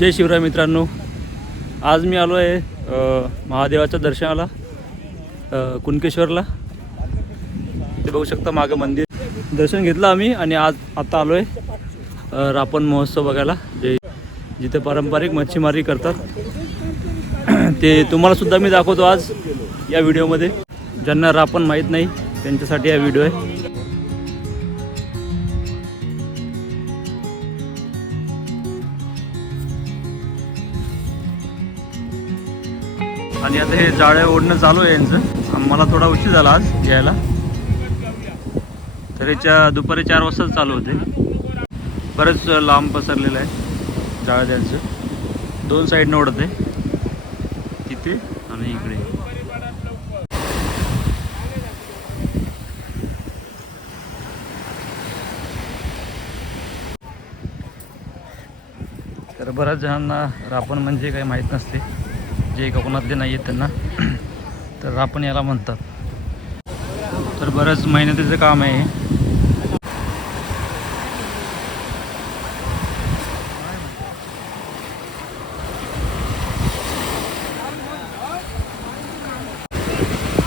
जय शिवराय मित्रांनो. आज मी आलो आहे महादेवाच्या दर्शनाला कुणकेश्वरला. ते बघू शकता मागं मंदिर. दर्शन घेतलं आम्ही आणि आज आता आलो आहे रापण महोत्सव बघायला जे जिथे पारंपरिक मच्छीमारी करतात. ते तुम्हालासुद्धा मी दाखवतो आज या व्हिडिओमध्ये. ज्यांना रापण माहीत नाही त्यांच्यासाठी हा व्हिडिओ आहे. आणि आता हे जाळे ओढणं चालू आहे यांचं. मला थोडा उशीर झाला आज यायला. तर याच्या दुपारी चार वाजताच चालू होते. बरेच लांब पसरलेलं आहे जाळं त्यांचं. दोन साईडनं ओढत आहे. तिथे आणि इकडे. तर बऱ्याच जणांना रापण म्हणजे काही माहीत नसते. जे कोकणातले नाही आहेत त्यांना तर आपण याला म्हणतात. तर बरंच मेहनतीचं काम आहे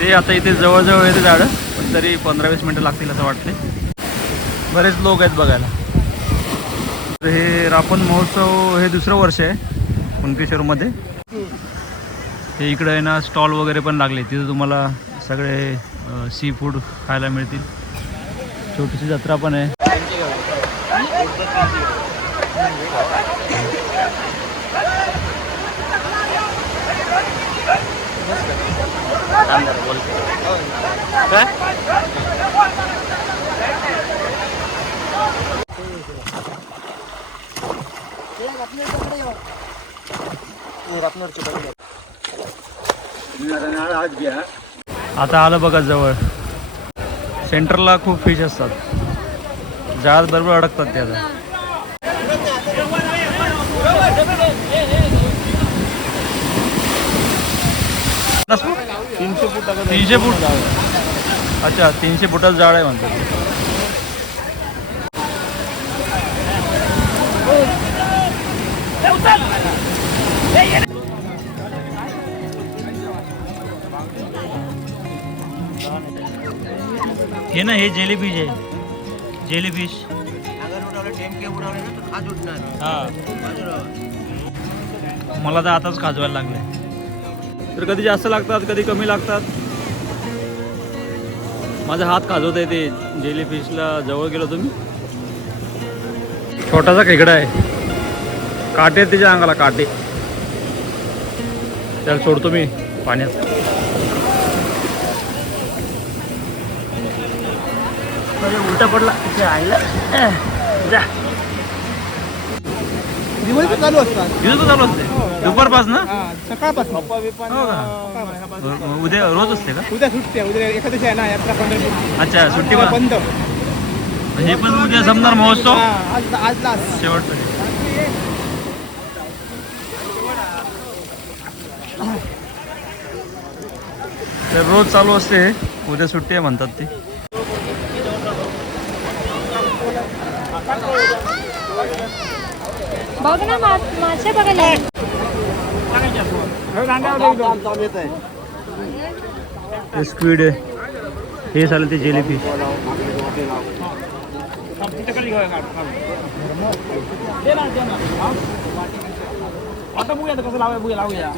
ते आता इथे जवळजवळ येते झाडं पण तरी पंधरा वीस मिनटं लागतील असं वाटते बरेच लोक आहेत बघायला. तर हे रापण महोत्सव हे दुसरं वर्ष आहे कुणकेश्वरमध्ये. ते इकडं आहे ना स्टॉल वगैरे पण लागले. तिथं तुम्हाला सगळे सी फूड खायला मिळतील. छोटीशी जत्रा पण आहे. आता आलं बघा जवळ. सेंटरला खूप फिश असतात. जहाज बरोबर अडकतात ते आता. तीनशे फूट? तीनशे फूट? अच्छा तीनशे फुटाचं जाळ आहे म्हणतात. हे ना हे जेलीफिश आहे. जेलीफिश हा. मला तर आताच खाजवायला लागले. तर कधी जास्त लागतात कधी कमी लागतात? माझा हात खाजवत आहे ते जेलीफिशला जवळ गेलो तुम्ही. छोटासा खेकडा आहे. काटे आहेत त्याच्या अंगाला काटे. त्याला सोडतो मी पाण्यात. अरे, उलटा पडला. आईला. अह, जा. दिवस चालू असतात. दिवसभर चालू असते? दुपारपासून? हा, सकाळपासून. हो उद्या रोज असते का? उद्या सुट्टी आहे. उद्या एखादशी आहे ना यात्रा पंढरपूर. अच्छा सुट्टी पण बंद. हे पण उद्या संपणार महोत्सव? आज आज लास्ट. शेवटचं. तर रोज चालू असते उद्या सुट्टी आहे म्हणतात ती. बघ ना मा मासे बघायला. हे स्क्वीड हे झालं ते जेलीफिश आता बघूया आता कसं लावूया बघूया लावूया.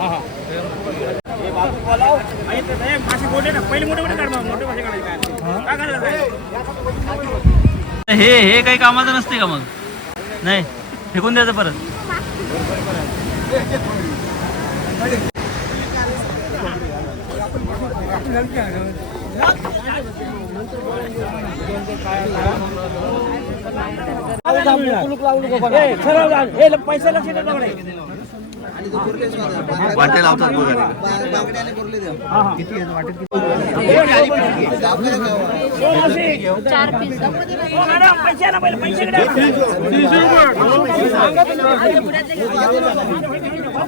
मासे मोठे हे हे काही कामाचं नसते का मग? नाही फेकून द्यायचं परत. ए, पैसे लक्ष देतो. कडे. वाटे लावतात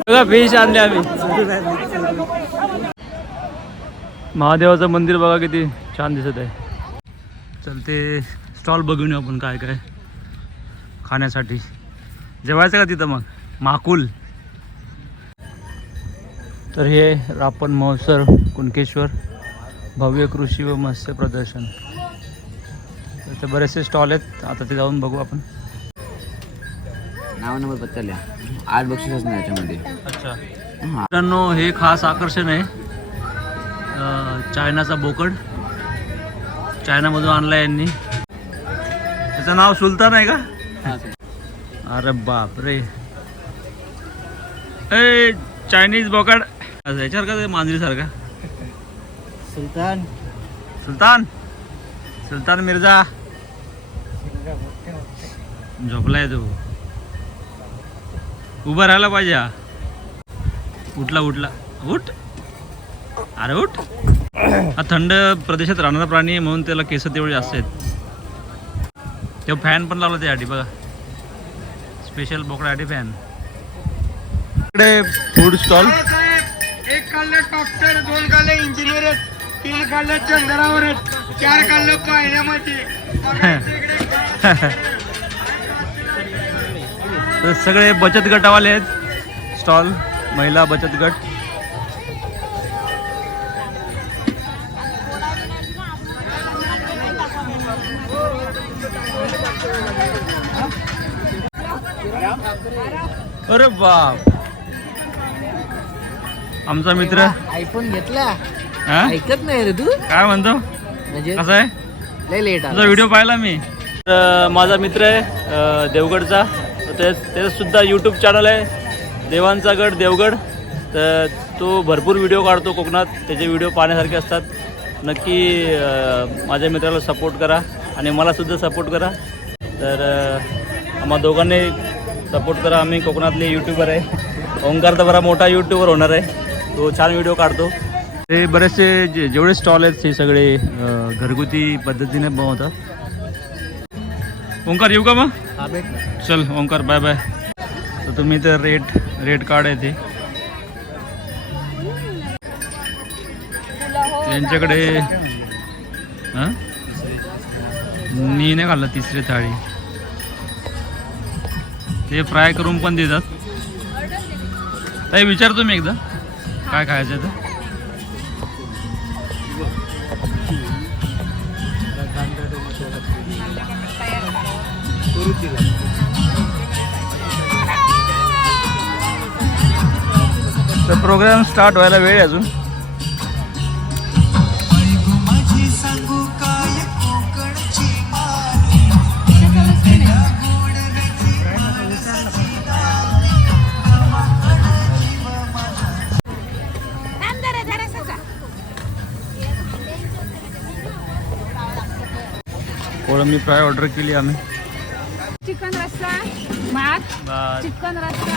बघा फिश आणले आम्ही. महादेवाचं मंदिर बघा किती छान दिसत आहे. चल ते स्टॉल बघून आपण काय काय खाण्यासाठी. जेवायचं का तिथं मग? माकुल. तर हे रापण महोत्सव कुणकेश्वर भव्य कृषी व मत्स्य प्रदर्शन. तर ते बरेचसे स्टॉल आहेत. आता ते जाऊन बघू आपण. नाव नंबर पत्ता लिहा. आज बक्षीसच नाही याच्यामध्ये. अच्छा. हा. मित्रांनो हे खास आकर्षण आहे. चायनाचा बोकड. चायनामधून आणला यांनी. त्याचं नाव सुलतान आहे का? अरे बाप रे ए चायनीज बोकड. याच्यावर का मांजरी सारखा सुलतान. सुलतान? सुलतान मिर्झा. झोपलाय तू. उभा राहायला पाहिजे. उठला उठला. उठ. अरे उठ. हा थंड प्रदेशात राहणारा प्राणी आहे म्हणून त्याला केस तेवढे जास्त आहेत. तेव्हा फॅन पण लावला त्यासाठी बघा. स्पेशल बोकडासाठी फॅन इकडे फूड स्टॉल काढलं डॉक्टर दोन काढलं इंजिनियर आहेत तीन काढलं चंद्रावर आहेत चार काढलं पाण्यामध्ये सगळे बचत गटावाले आहेत. स्टॉल महिला बचत गट. अरे बाप. आमचा मित्र. आयफोन घेतला. हा? ऐकत नाही रे तू. काय म्हणतो? म्हणजे कसं आहे? लय लेट तुझा व्हिडिओ पाहिला मी. तर माझा मित्र आहे देवगडचा. त्याचं सुद्धा यूट्यूब चॅनल आहे. देवांचा गड देवगड. तर तो भरपूर व्हिडिओ काढतो कोकणात. त्याचे व्हिडिओ पाहण्यासारखे असतात. नक्की माझ्या मित्राला सपोर्ट करा आणि मला सुद्धा सपोर्ट करा. तर आम्हा दोघांनी सपोर्ट करा. आम्ही कोकणातले यूट्यूबर आहे. ओंकार तर बरा मोठा यूट्यूबर होणार आहे. तो छान व्हिडिओ काढतो. ते बरेचसे जे जेवढे स्टॉल आहेत ते सगळे घरगुती पद्धतीने बनवतात. ओंकार येऊ का मग? चल ओंकार बाय बाय तर तुम्ही तर रेट रेट कार्ड आहे ते. त्यांच्याकडे हां? मी नाही खाल्लं तिसरी थाळी. ते फ्राय करून पण देतात. ताई विचारतो मी एकदा. काय खायचं आहे तर तर प्रोग्राम स्टार्ट व्हायला वेळ आहे अजून. कोळंबी फ्राय ऑर्डर केली आम्ही. चिकन रस्सा भात चिकन रस्सा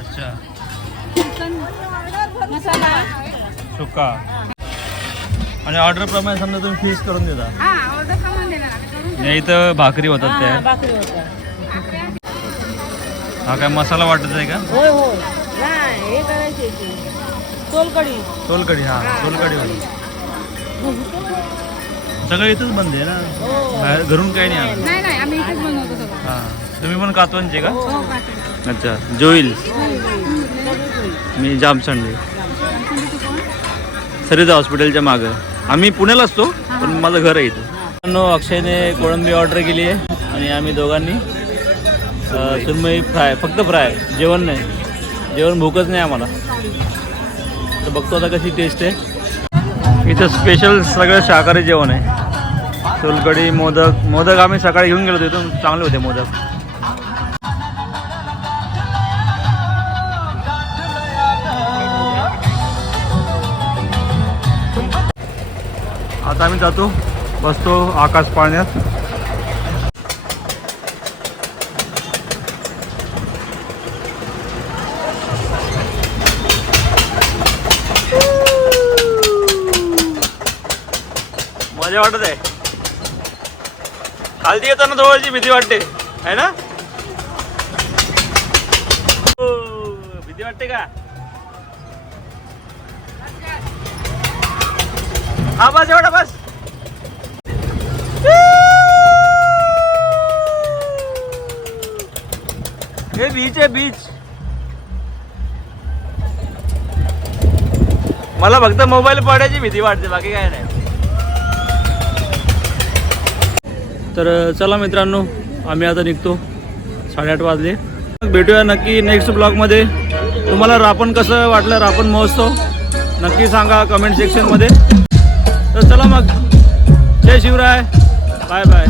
अच्छा. चिकन मसाला. सुका. आणि ऑर्डर प्रमाणे समजा तुम्ही फीस करून देता. हा ऑर्डर देणार. आणि इथं भाकरी होतात त्या. भाकरी होतं हा काय मसाला वाटत आहे का? होय होय. नाही हे करायचे सोलकडी सोलकडी हा सोलकडी होती सगळं इथंच बंद आहे ना? बाहेर घरून काही नाही आलं. नाही नाही आम्ही इथेच बनवतो सगळं. हा. तुम्ही पण कातवांचे का? हो अच्छा जोईल. मी जामसंडे. सरिता हॉस्पिटलच्या मागं. आम्ही पुण्याला असतो पण माझं घर आहे इथं. मित्रांनो, अक्षयने कोळंबी ऑर्डर केली आहे आणि आम्ही दोघांनी अं, सुरमई फ्राय फक्त फ्राय जेवण नाही. जेवण भूकच नाही आम्हाला. तर बघतो आता कशी टेस्ट आहे. इथं स्पेशल सगळं शाकाहारी जेवण आहे. सोलकडी मोदक. मोदक आम्ही सकाळी घेऊन गेलो तिथून चांगले होते मोदक. आता आम्ही जातो बसतो आकाश पाळण्यात. मजा वाटत आहे. खालती येताना थोडीशी भीती वाटते आहे ना? भीती वाटते का? हा बस एवढा बस. हे बीच आहे बीच मला फक्त मोबाईल पडायची भीती वाटते बाकी काय नाही. तर चला मित्रांनो आम्ही आता निघतो. साडेआठ वाजले. भेटूया नक्की नेक्स्ट ब्लॉगमध्ये तुम्हाला रापण कसं वाटलं? रापण महोत्सव? नक्की सांगा कमेंट सेक्शनमध्ये तर चला मग. जय शिवराय. Bye bye